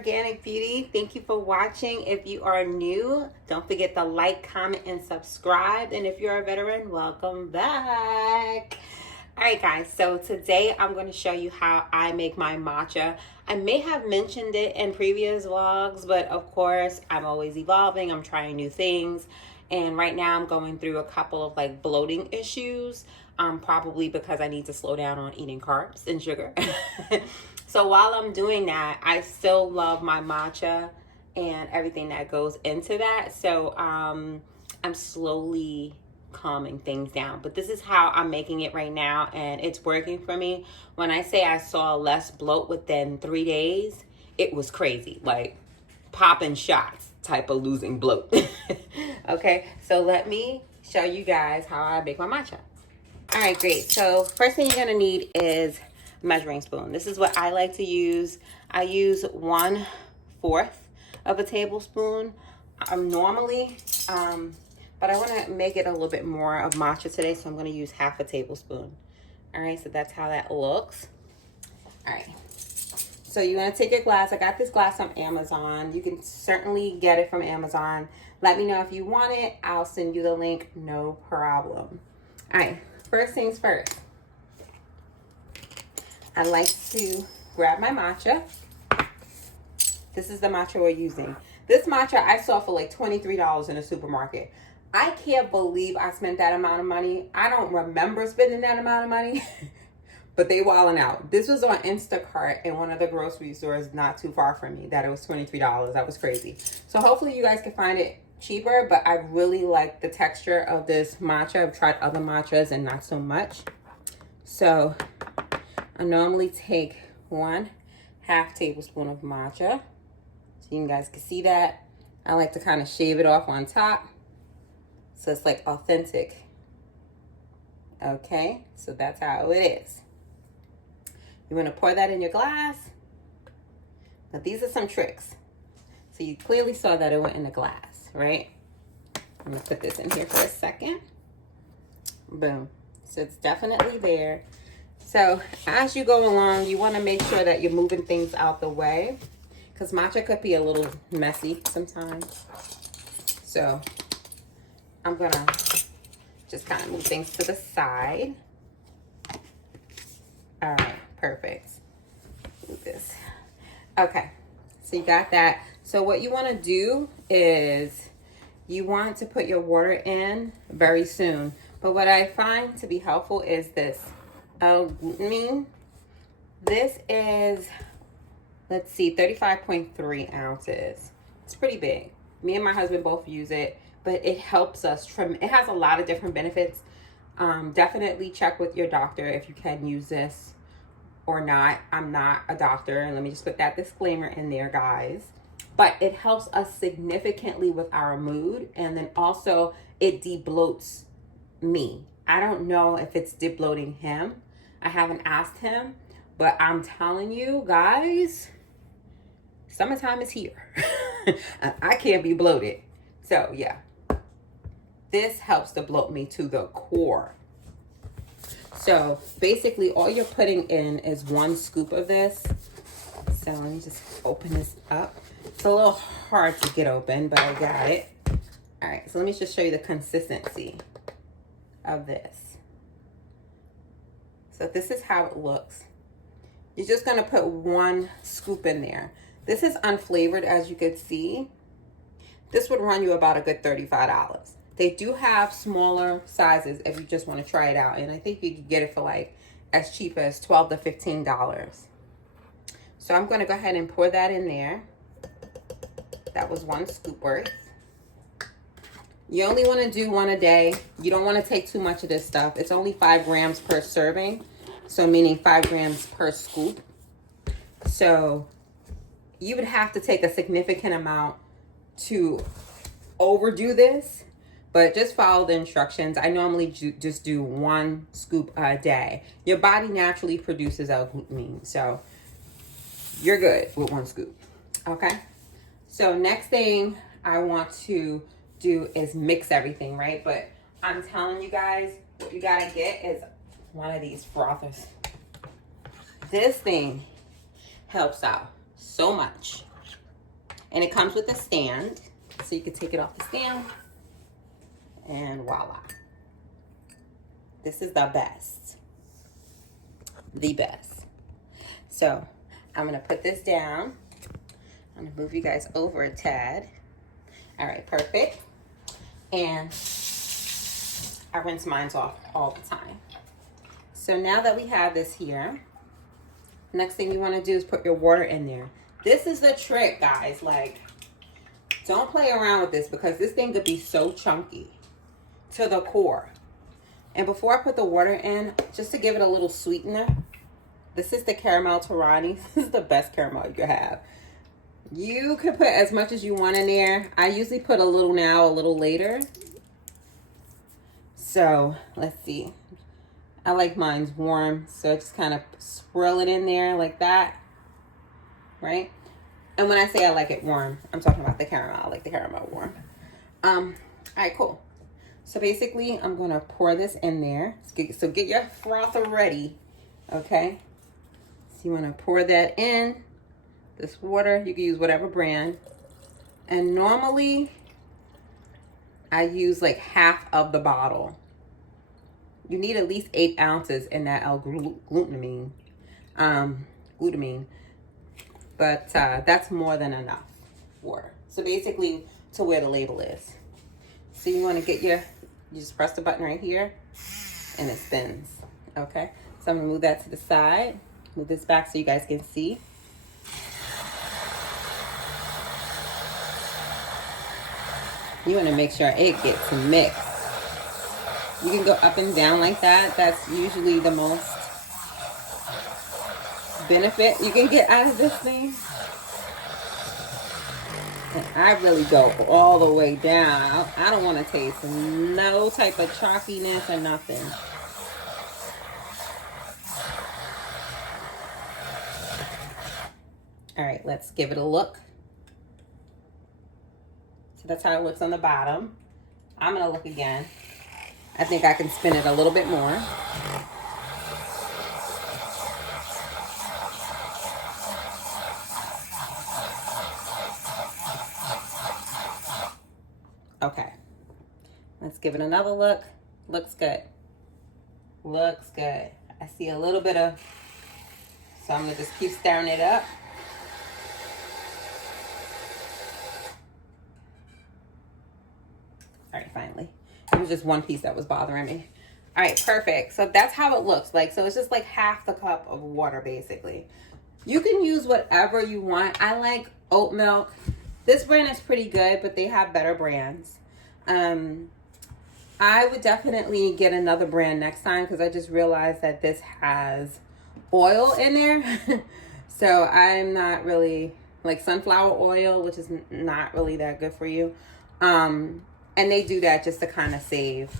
Organic Beauty. Thank you for watching. If you are new, don't forget to like, comment, and subscribe. And if you're a veteran, welcome back. All right, guys, so today I'm going to show you how I make my matcha. I may have mentioned it in previous vlogs, but of course, I'm always evolving. I'm trying new things. And right now I'm going through a couple of like bloating issues, probably because I need to slow down on eating carbs and sugar. So while I'm doing that, I still love my matcha and everything that goes into that. So I'm slowly calming things down. But this is how I'm making it right now, and it's working for me. When I say I saw less bloat within 3 days, it was crazy. Like popping shots type of losing bloat. Okay, so let me show you guys how I make my matcha. All right, great. So first thing you're gonna need is measuring spoon. This is what I like to use. I use 1/4 of a tablespoon normally, but I want to make it a little bit more of matcha today, so I'm going to use 1/2 tablespoon. All right, so that's how that looks. All right, so you're going to take your glass. I got this glass on Amazon. You can certainly get it from Amazon. Let me know if you want it. I'll send you the link, no problem. All right, first things first. I like to grab my matcha. This is the matcha we're using. This matcha I saw for like $23 in a supermarket. I can't believe I spent that amount of money. I don't remember spending that amount of money, but they wilding out. This was on Instacart in one of the grocery stores not too far from me, that it was $23. That was crazy. So hopefully you guys can find it cheaper, but I really like the texture of this matcha. I've tried other matchas and not so much. So I normally take 1/2 tablespoon of matcha. So you guys can see that. I like to kind of shave it off on top, so it's like authentic. Okay, so that's how it is. You want to pour that in your glass. Now these are some tricks. So you clearly saw that it went in the glass, right? I'm gonna put this in here for a second. Boom. So it's definitely there. So as you go along, you want to make sure that you're moving things out the way, because matcha could be a little messy sometimes. So I'm going to just kind of move things to the side. All right, perfect. Move this. Okay, so you got that. So what you want to do is you want to put your water in very soon. But what I find to be helpful is this. Gluten. This is, let's see, 35.3 ounces. It's pretty big. Me and my husband both use it, but it helps us trim. It has a lot of different benefits. Definitely check with your doctor if you can use this or not. I'm not a doctor, and let me just put that disclaimer in there, guys. But it helps us significantly with our mood, and then also it debloats me. I don't know if it's debloating him. I haven't asked him, but I'm telling you guys, summertime is here. I can't be bloated. So yeah, this helps to bloat me to the core. So basically all you're putting in is 1 scoop of this. So let me just open this up. It's a little hard to get open, but I got it. All right, so let me just show you the consistency of this. So this is how it looks. You're just gonna put 1 scoop in there. This is unflavored, as you can see. This would run you about a good $35. They do have smaller sizes if you just want to try it out, and I think you could get it for like as cheap as $12 to $15. So I'm gonna go ahead and pour that in there. That was 1 scoop worth. You only want to do 1 a day. You don't want to take too much of this stuff. It's only 5 grams per serving, so meaning 5 grams per scoop. So you would have to take a significant amount to overdo this, but just follow the instructions. I normally just do 1 scoop a day. Your body naturally produces L-glutamine, so you're good with 1 scoop. Okay, so next thing I want to do is mix everything, right? But I'm telling you guys, what you gotta get is one of these frothers. This thing helps out so much. And it comes with a stand, so you can take it off the stand, and voila. This is the best. The best. So I'm gonna put this down. I'm gonna move you guys over a tad. All right, perfect. And I rinse mine off all the time. So now that we have this here, next thing you wanna do is put your water in there. This is the trick, guys. Like, don't play around with this because this thing could be so chunky to the core. And before I put the water in, just to give it a little sweetener, this is the caramel Tarani. This is the best caramel you could have. You could put as much as you want in there. I usually put a little now, a little later. So let's see. I like mine's warm, so I just kind of swirl it in there like that. Right? And when I say I like it warm, I'm talking about the caramel. I like the caramel warm. All right, cool. So basically, I'm going to pour this in there. So get your frother ready, okay? So you want to pour that in. This water, you can use whatever brand. And normally, I use like half of the bottle. You need at least 8 ounces in that L-glutamine. Glutamine. But that's more than enough water. So basically, to where the label is. So you want to get you just press the button right here, and it spins, okay? So I'm going to move that to the side. Move this back so you guys can see. You want to make sure it gets mixed. You can go up and down like that. That's usually the most benefit you can get out of this thing. And I really go all the way down. I don't want to taste no type of chalkiness or nothing. All right, let's give it a look. So that's how it looks on the bottom. I'm going to look again. I think I can spin it a little bit more. Okay, let's give it another look. Looks good. Looks good. I see a little bit of, so I'm gonna just keep stirring it up. All right, finally. It was just one piece that was bothering me. All right, perfect. So that's how it looks like. So it's just like half the cup of water, basically. You can use whatever you want. I like oat milk. This brand is pretty good, but they have better brands. I would definitely get another brand next time because I just realized that this has oil in there. So I'm not really like sunflower oil, which is not really that good for you. And they do that just to kind of save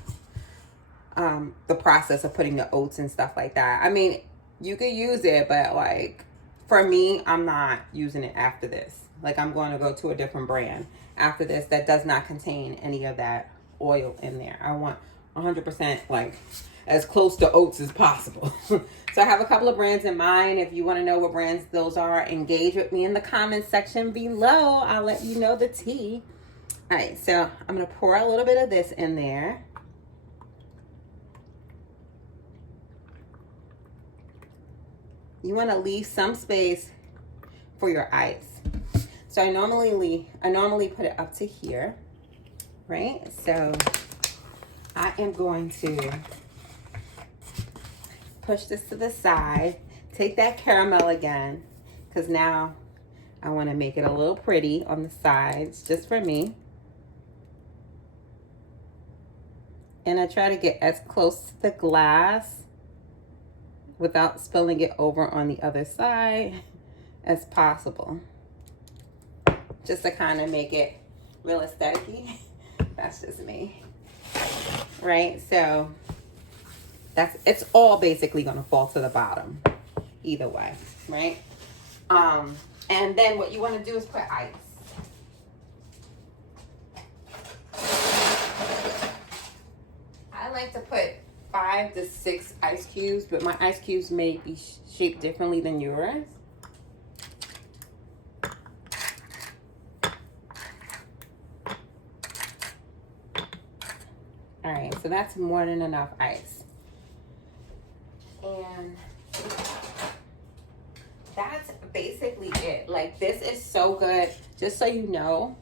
the process of putting the oats and stuff like that. I mean, you could use it, but like for me, I'm not using it after this. Like I'm going to go to a different brand after this that does not contain any of that oil in there. I want 100% like as close to oats as possible. So I have a couple of brands in mind. If you want to know what brands those are, engage with me in the comment section below. I'll let you know the tea. All right, so I'm going to pour a little bit of this in there. You want to leave some space for your ice. So I normally put it up to here, right? So I am going to push this to the side, take that caramel again, because now I want to make it a little pretty on the sides, just for me. And I try to get as close to the glass without spilling it over on the other side as possible. Just to kind of make it real aesthetic-y. That's just me. Right? So it's all basically gonna fall to the bottom. Either way, right? And then what you want to do is put ice. I like to put 5 to 6 ice cubes, but my ice cubes may be shaped differently than yours. So that's more than enough ice. And that's basically it. Like, this is so good. Just so you know,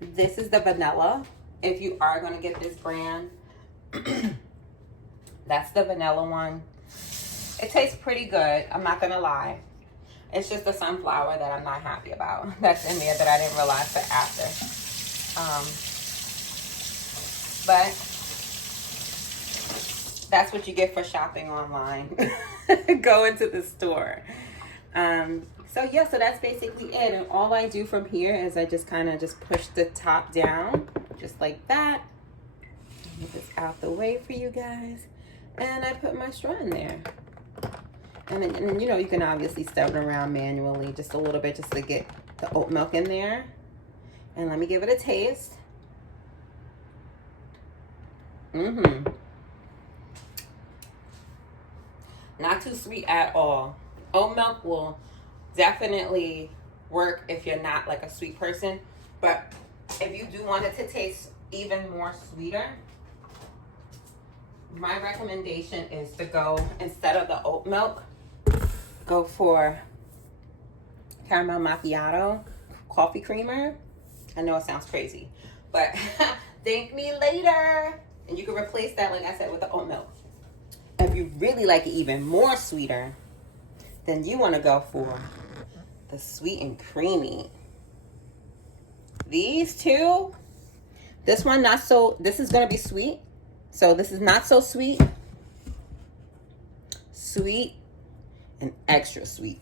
this is the vanilla. If you are going to get this brand, that's the vanilla one. It tastes pretty good. I'm not going to lie. It's just the sunflower that I'm not happy about. That's in there that I didn't realize till after. But that's what you get for shopping online. Go into the store. So yeah, so that's basically it. And all I do from here is I just kind of just push the top down, just like that. Get this out the way for you guys. And I put my straw in there. And then, you know, you can obviously stir it around manually just a little bit just to get the oat milk in there. And let me give it a taste. Not too sweet at all. Oat milk will definitely work if you're not like a sweet person. But if you do want it to taste even more sweeter, my recommendation is to go, instead of the oat milk, go for caramel macchiato coffee creamer. I know it sounds crazy, but thank me later. And you can replace that, like I said, with the oat milk. If you really like it even more sweeter, then you want to go for the sweet and creamy. These two, this one not so, this is going to be sweet. So this is not so sweet. Sweet and extra sweet.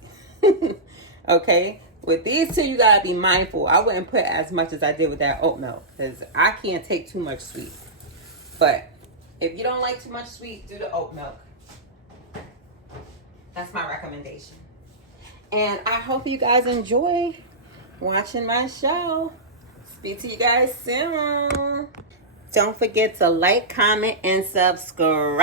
Okay, with these two you gotta be mindful. I wouldn't put as much as I did with that oat milk because I can't take too much sweet. But if you don't like too much sweet, do the oat milk. That's my recommendation. And I hope you guys enjoy watching my show. Speak to you guys soon. Don't forget to like, comment, and subscribe.